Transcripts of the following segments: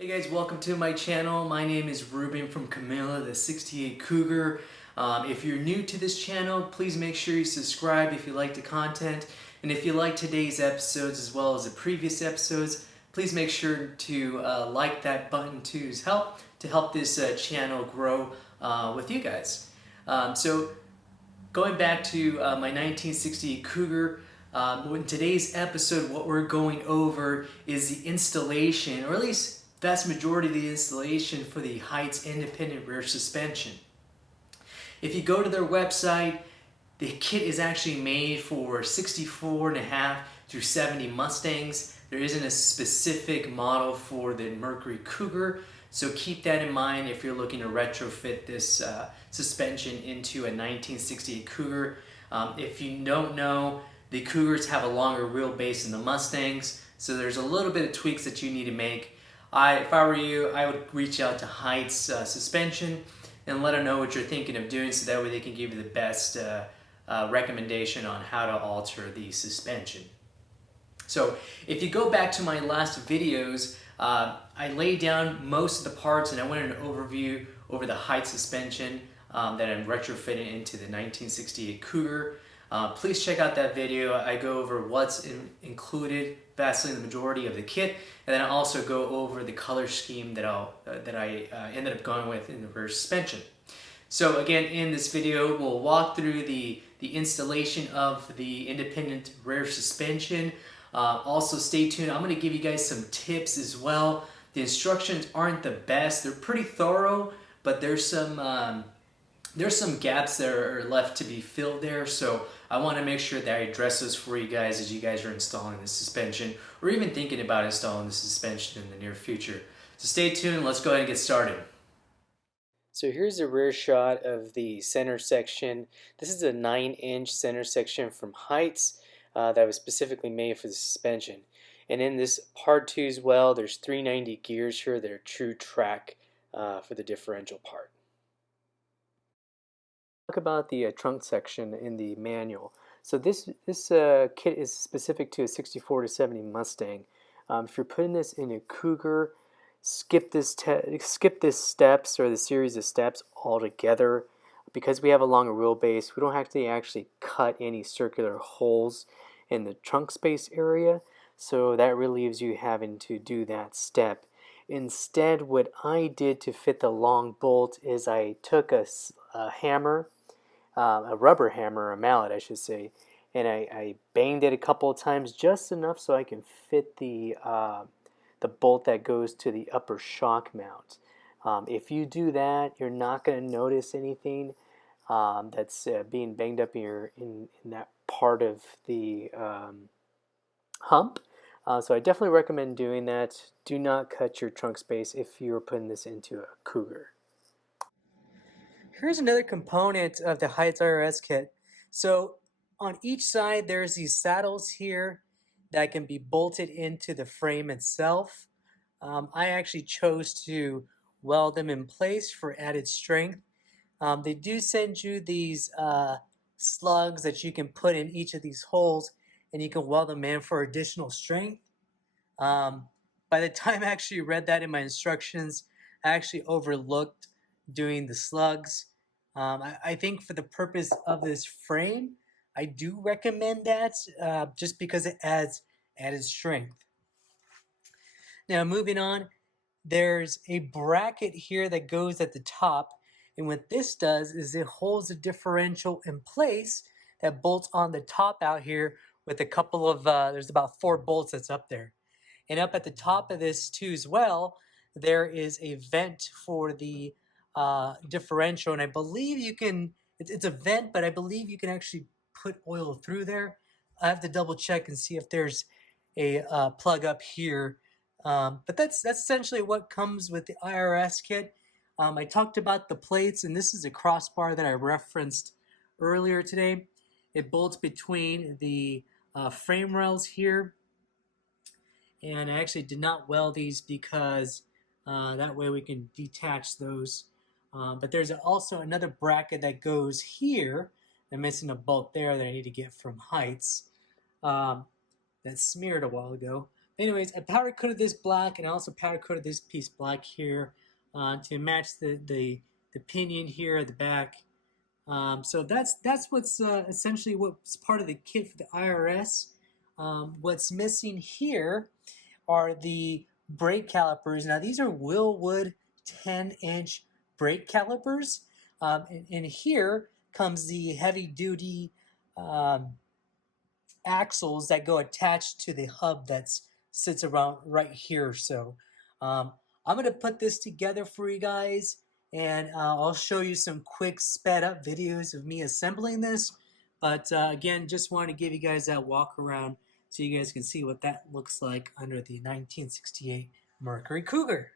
Hey guys, welcome to my channel. My name is Ruben from Camilla, the 68 Cougar. If you're new to this channel, please make sure you subscribe if you like the content. And if you like today's episodes as well as the previous episodes, please make sure to like that button to help this channel grow with you guys. So going back to my 1968 Cougar, in today's episode, what we're going over is the installation, or at least vast majority of the installation for the Heidts independent rear suspension. If you go to their website, the kit is actually made for 64.5 through 70 Mustangs. There isn't a specific model for the Mercury Cougar, so keep that in mind if you're looking to retrofit this suspension into a 1968 Cougar. If you don't know, the Cougars have a longer wheelbase than the Mustangs, so there's a little bit of tweaks that you need to make. If I were you, I would reach out to Heidts Suspension and let them know what you're thinking of doing, so that way they can give you the best recommendation on how to alter the suspension. So if you go back to my last videos, I laid down most of the parts and I went in an overview over the Heidts suspension that I'm retrofitting into the 1968 Cougar. Please check out that video. I go over what's included, vastly the majority of the kit, and then I also go over the color scheme that I ended up going with in the rear suspension. So again, in this video, we'll walk through the installation of the independent rear suspension. Also, stay tuned. I'm going to give you guys some tips as well. The instructions aren't the best. They're pretty thorough, but there's some gaps that are left to be filled there, so I want to make sure that I address those for you guys as you guys are installing the suspension or even thinking about installing the suspension in the near future. So stay tuned, let's go ahead and get started. So here's a rear shot of the center section. This is a 9-inch center section from Heidts that was specifically made for the suspension. And in this part 2 as well, there's 390 gears here that are true track for the differential part. Talk about the trunk section in the manual. So this kit is specific to a 64 to 70 Mustang. If you're putting this in a Cougar, skip this steps or the series of steps altogether. Because we have a longer wheelbase, we don't have to actually cut any circular holes in the trunk space area, so that relieves you having to do that step. Instead, what I did to fit the long bolt is I took a hammer, a rubber hammer, a mallet I should say, and I banged it a couple of times just enough so I can fit the bolt that goes to the upper shock mount. If you do that, you're not going to notice anything that's being banged up in that part of the hump. So I definitely recommend doing that. Do not cut your trunk space if you're putting this into a Cougar. Here's another component of the Heidts IRS kit. So on each side there's these saddles here that can be bolted into the frame itself. I actually chose to weld them in place for added strength. They do send you these slugs that you can put in each of these holes, and you can weld them in for additional strength. By the time I actually read that in my instructions, I actually overlooked doing the slugs. I think for the purpose of this frame, I do recommend that just because it adds added strength. Now moving on, there's a bracket here that goes at the top, and what this does is it holds the differential in place that bolts on the top out here with a couple of, there's about 4 bolts that's up there. And up at the top of this too as well, there is a vent for the differential, and I believe you can, it's a vent, but I believe you can actually put oil through there. I have to double check and see if there's a plug up here. But that's essentially what comes with the IRS kit. I talked about the plates, and this is a crossbar that I referenced earlier today. It bolts between the frame rails here, and I actually did not weld these because that way we can detach those. But there's also another bracket that goes here. I'm missing a bolt there that I need to get from Heidts that smeared a while ago. anyways, I powder coated this black, and I also powder coated this piece black here to match the pinion here at the back. So that's what's essentially what's part of the kit for the IRS. What's missing here are the brake calipers. Now these are Willwood 10-inch brake calipers, and here comes the heavy-duty axles that go attached to the hub that sits around right here. So I'm going to put this together for you guys, and I'll show you some quick sped up videos of me assembling this. But again, just want to give you guys that walk around so you guys can see what that looks like under the 1968 Mercury Cougar.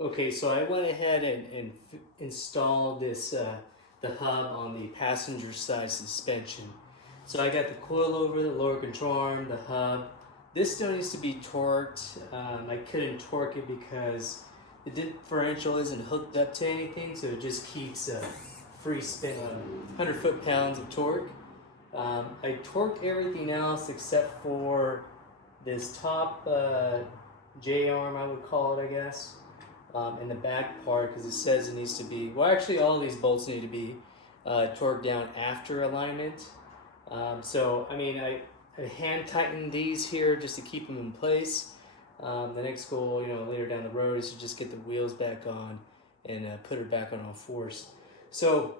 Okay, so I went ahead and installed this the hub on the passenger side suspension. So I got the coilover, the lower control arm, the hub. This still needs to be torqued. I couldn't torque it because the differential isn't hooked up to anything, so it just keeps free spin on 100 foot-pounds of torque. I torqued everything else except for this top J-arm, I would call it, I guess. In the back part, because it says it needs to be, well, actually all these bolts need to be torqued down after alignment. So I mean, I hand tightened these here just to keep them in place. The next goal, you know, later down the road is to just get the wheels back on and put her back on all fours. So,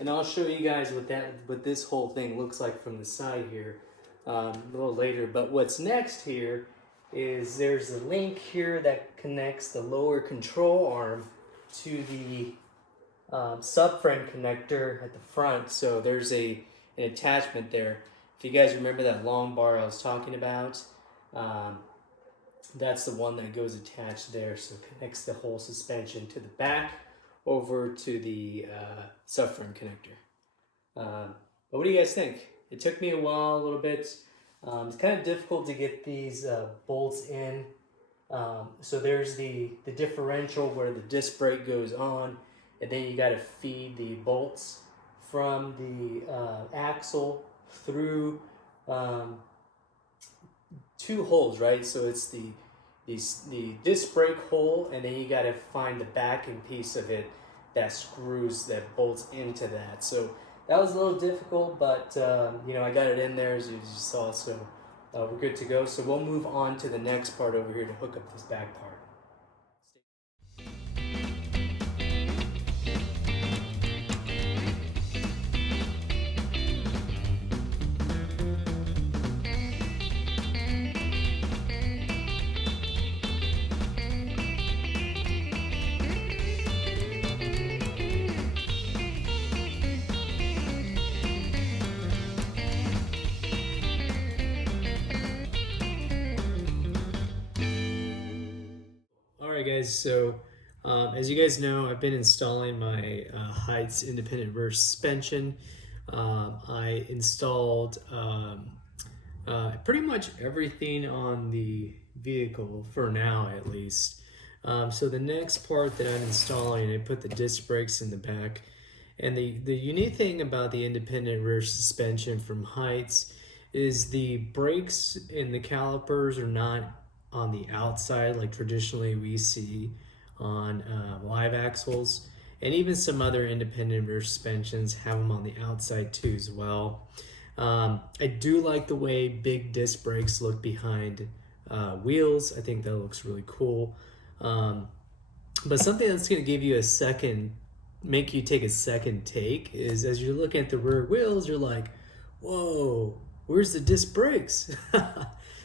and I'll show you guys what this whole thing looks like from the side here a little later. But what's next here is there's a link here that connects the lower control arm to the subframe connector at the front. So there's an attachment there. If you guys remember that long bar I was talking about, that's the one that goes attached there. So it connects the whole suspension to the back over to the subframe connector. But what do you guys think? It took me a while, a little bit. It's kind of difficult to get these bolts in. So there's the differential where the disc brake goes on, and then you got to feed the bolts from the axle through two holes, right? So it's the disc brake hole, and then you got to find the backing piece of it that screws, that bolts into that. So that was a little difficult, but you know, I got it in there as you just saw, so we're good to go. So we'll move on to the next part over here to hook up this back part. Alright guys, so as you guys know, I've been installing my Heidts independent rear suspension. I installed pretty much everything on the vehicle, for now at least. So the next part that I'm installing, I put the disc brakes in the back. And the unique thing about the independent rear suspension from Heidts is the brakes and the calipers are not on the outside like traditionally we see on live axles. and even some other independent rear suspensions have them on the outside too as well. I do like the way big disc brakes look behind wheels. I think that looks really cool. But something that's going to give you make you take a second take is as you're looking at the rear wheels, you're like, whoa, where's the disc brakes?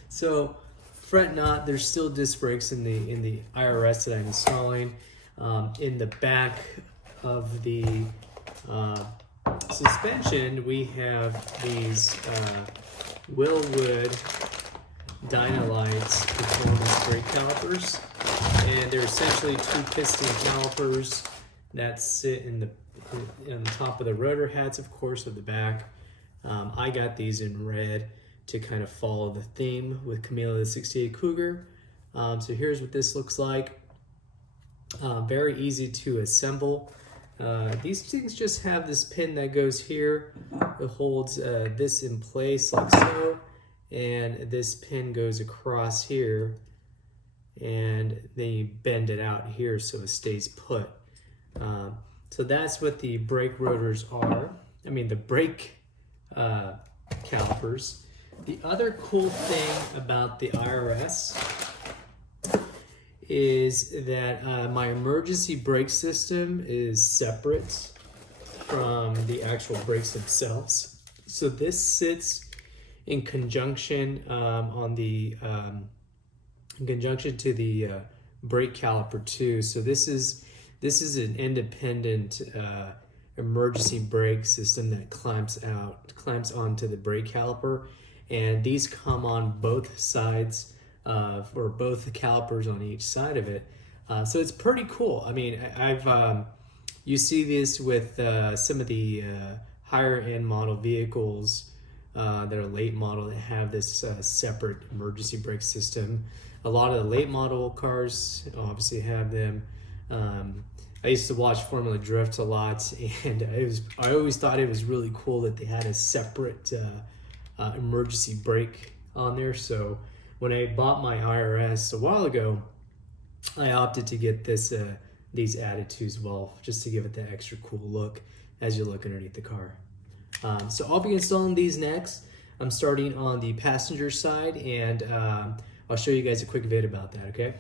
So fret not, there's still disc brakes in the IRS that I'm installing. In the back of the suspension, we have these Willwood Dynalites performance brake calipers, and they're essentially two piston calipers that sit on the top of the rotor heads, of course, at the back. I got these in red to kind of follow the theme with Camila the 68 Cougar. So here's what this looks like. Very easy to assemble. These things just have this pin that goes here. It holds this in place like so, and this pin goes across here, and then you bend it out here so it stays put. So that's what the brake rotors are. I mean the brake calipers. The other cool thing about the IRS is that my emergency brake system is separate from the actual brakes themselves. So this sits in conjunction in conjunction to the brake caliper too. So this is an independent emergency brake system that clamps onto the brake caliper, and these come on both sides or both the calipers on each side of it. So it's pretty cool. I mean, you see this with some of the higher end model vehicles that are late model that have this separate emergency brake system. A lot of the late model cars obviously have them. I used to watch Formula Drift a lot, and I always thought it was really cool that they had a separate emergency brake on there. So when I bought my IRS a while ago, I opted to get these added to as well, just to give it that extra cool look as you look underneath the car. So I'll be installing these next. I'm starting on the passenger side, and I'll show you guys a quick vid about that, okay?